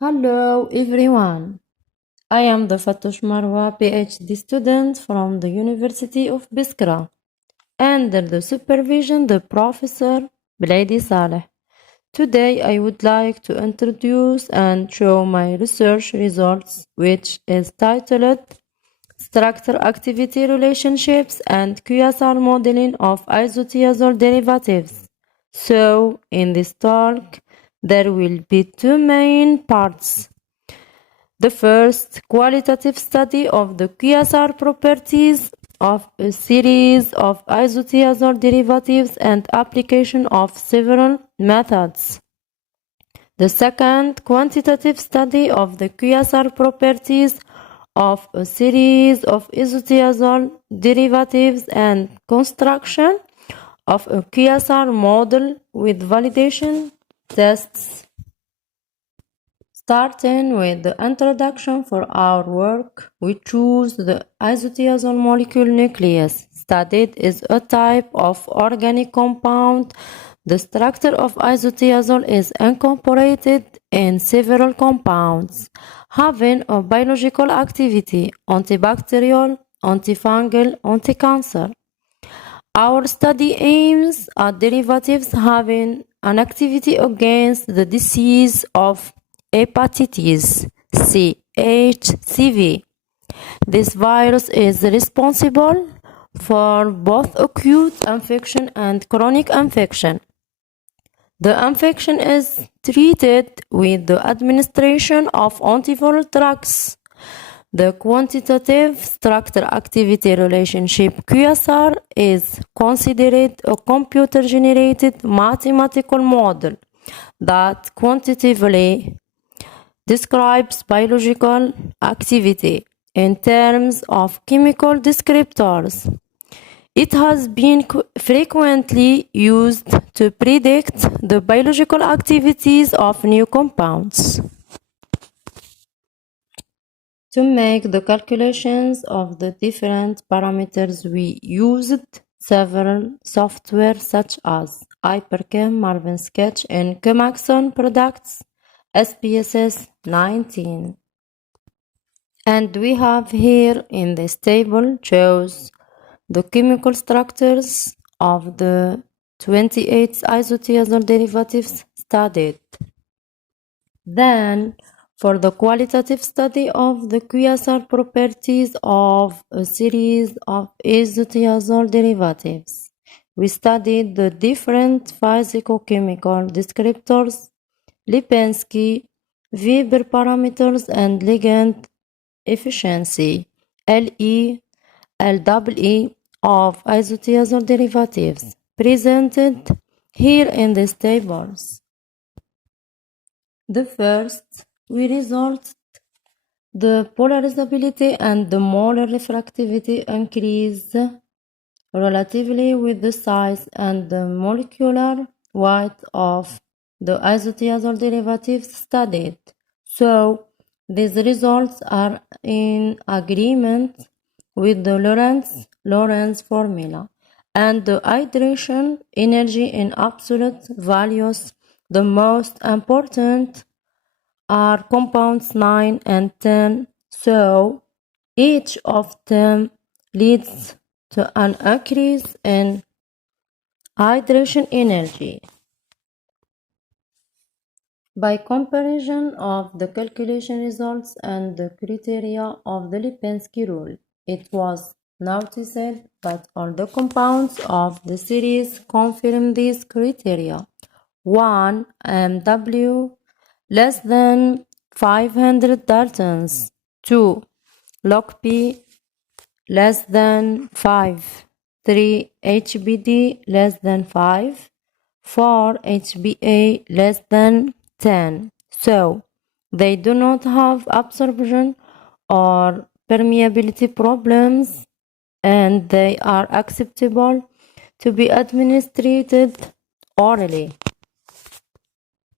Hello everyone. I am the FATTOUCHE Maroua PhD student from the University of Biskra under the supervision of Professor Blady Saleh. Today I would like to introduce and show my research results, which is titled Structure-Activity Relationships and QSR Modeling of Isothiazole Derivatives. So, in this talk, there will be two main parts. The first, qualitative study of the QSR properties of a series of isothiazole derivatives and application of several methods. The second, quantitative study of the QSR properties of a series of isothiazole derivatives and construction of a QSR model with validation tests. Starting with the introduction for our work, we choose the isothiazole molecule nucleus. Studied is a type of organic compound. The structure of isothiazole is incorporated in several compounds, having a biological activity, antibacterial, antifungal, anti-cancer. Our study aims at derivatives having an activity against the disease of hepatitis C, HCV. This virus is responsible for both acute infection and chronic infection. The infection is treated with the administration of antiviral drugs. The quantitative structure-activity relationship QSR is considered a computer-generated mathematical model that quantitatively describes biological activity in terms of chemical descriptors. It has been frequently used to predict the biological activities of new compounds. To make the calculations of the different parameters, we used several software such as Hyperchem, Marvin Sketch, and Chemaxon products, SPSS 19. And we have here in this table shows the chemical structures of the 28 isothiazole derivatives studied. Then, for the qualitative study of the QSR properties of a series of isothiazole derivatives, we studied the different physicochemical descriptors, Lipinski, Weber parameters, and ligand efficiency, LE, LEE, of isothiazole derivatives, presented here in these tables. The first, we result the polarizability and the molar refractivity increase relatively with the size and the molecular weight of the isothiazole derivatives studied. So, these results are in agreement with the Lorentz formula and the hydration energy in absolute values. The most important are compounds 9 and 10, so each of them leads to an increase in hydration energy. By comparison of the calculation results and the criteria of the Lipinski rule, it was noticed that all the compounds of the series confirm these criteria. 1 MW less than 500 Daltons. 2 log P less than 5. 3 HBD less than 5. 4 HBA less than 10. So, they do not have absorption or permeability problems, and they are acceptable to be administered orally.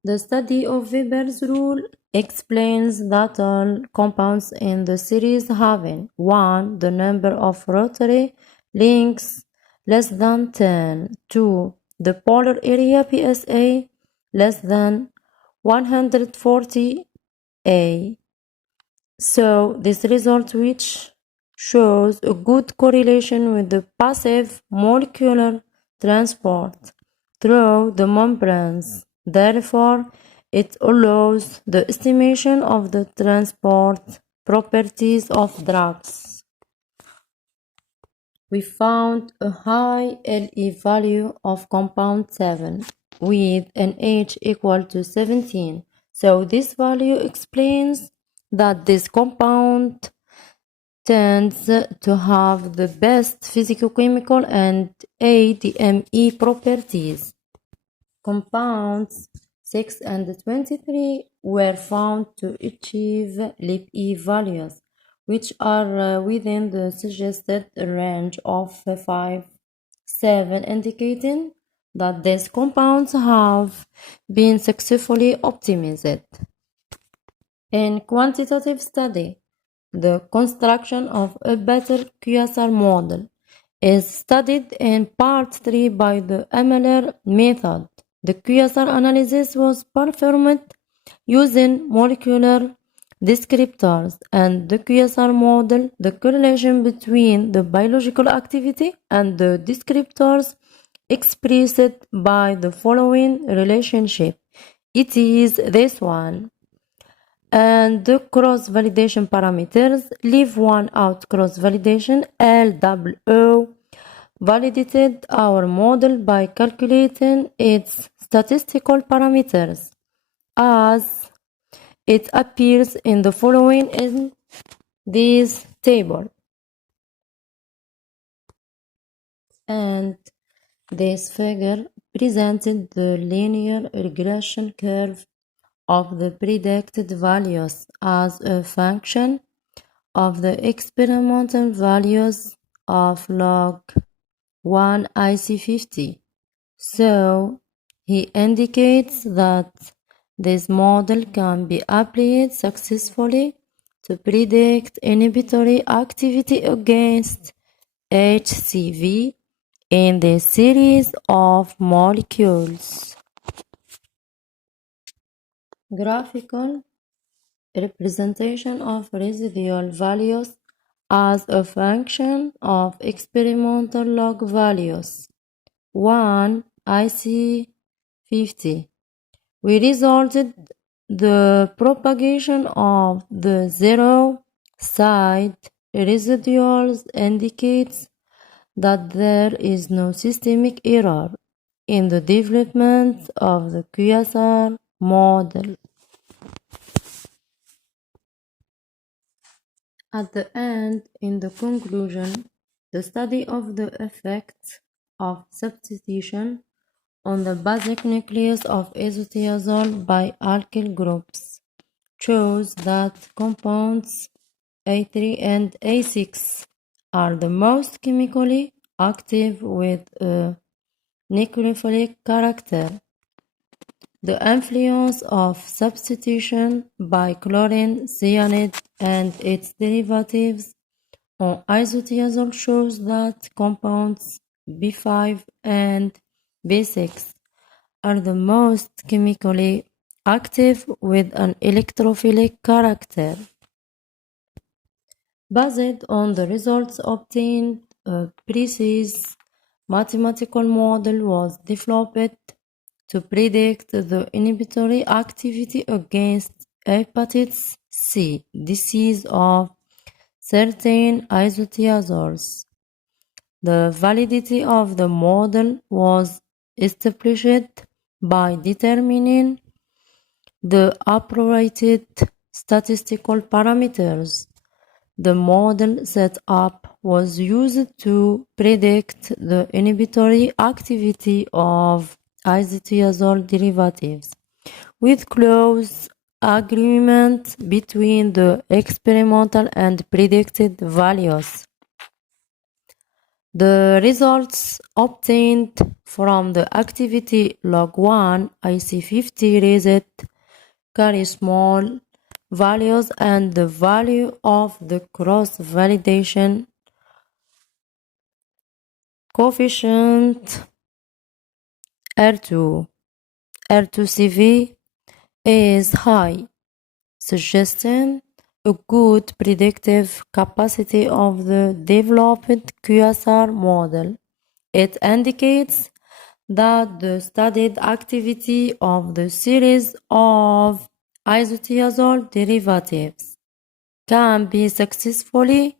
The study of Weber's rule explains that all compounds in the series having 1. The number of rotary links less than 10. 2. The polar area PSA less than 140 A. So this result which shows a good correlation with the passive molecular transport through the membranes. Therefore, it allows the estimation of the transport properties of drugs. We found a high Le value of compound 7 with an H equal to 17. So this value explains that this compound tends to have the best physicochemical and ADME properties. Compounds 6 and 23 were found to achieve LEP values, which are within the suggested range of 5-7, indicating that these compounds have been successfully optimized. In quantitative study, the construction of a better QSR model is studied in part 3 by the MLR method. The QSR analysis was performed using molecular descriptors and the QSR model. The correlation between the biological activity and the descriptors expressed by the following relationship. It is this one. And the cross-validation parameters, leave one out cross-validation, LWO validated our model by calculating its statistical parameters as it appears in the following in this table. And this figure presented the linear regression curve of the predicted values as a function of the experimental values of log 1 IC50. So he indicates that this model can be applied successfully to predict inhibitory activity against HCV in the series of molecules. Graphical representation of residual values as a function of experimental log values. 1 IC50. We resulted the propagation of the zero side residuals indicates that there is no systemic error in the development of the QSR model. At the end, in the conclusion, the study of the effects of substitution on the basic nucleus of isotiazole by alkyl groups shows that compounds A3 and A6 are the most chemically active with a nucleophilic character. The influence of substitution by chlorine, cyanide, and its derivatives on isotiazole shows that compounds B5 and B6 are the most chemically active with an electrophilic character. Based on the results obtained, a precise mathematical model was developed to predict the inhibitory activity against hepatitis C disease of certain isotiazoles. The validity of the model was established by determining the appropriate statistical parameters. The model setup was used to predict the inhibitory activity of isotiazole derivatives, with close agreement between the experimental and predicted values. The results obtained from the activity log 1 IC50 reset carry small values, and the value of the cross-validation coefficient R2CV is high. suggesting a good predictive capacity of the developed QSR model. It indicates that the studied activity of the series of isotiazole derivatives can be successfully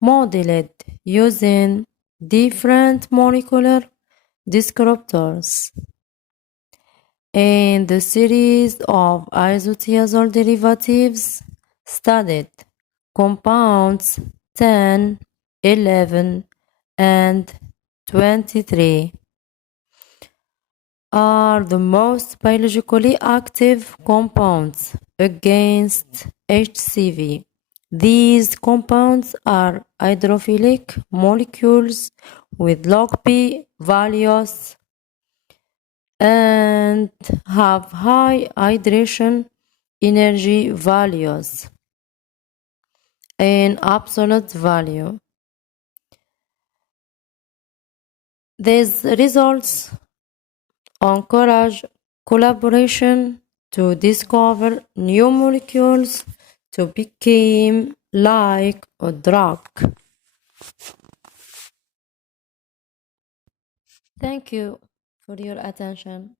modeled using different molecular descriptors. In the series of isotiazole derivatives studied, compounds 10, 11, and 23 are the most biologically active compounds against HCV. These compounds are hydrophilic molecules with log P values and have high hydration energy values in absolute value. These results encourage collaboration to discover new molecules to become like a drug. Thank you for your attention.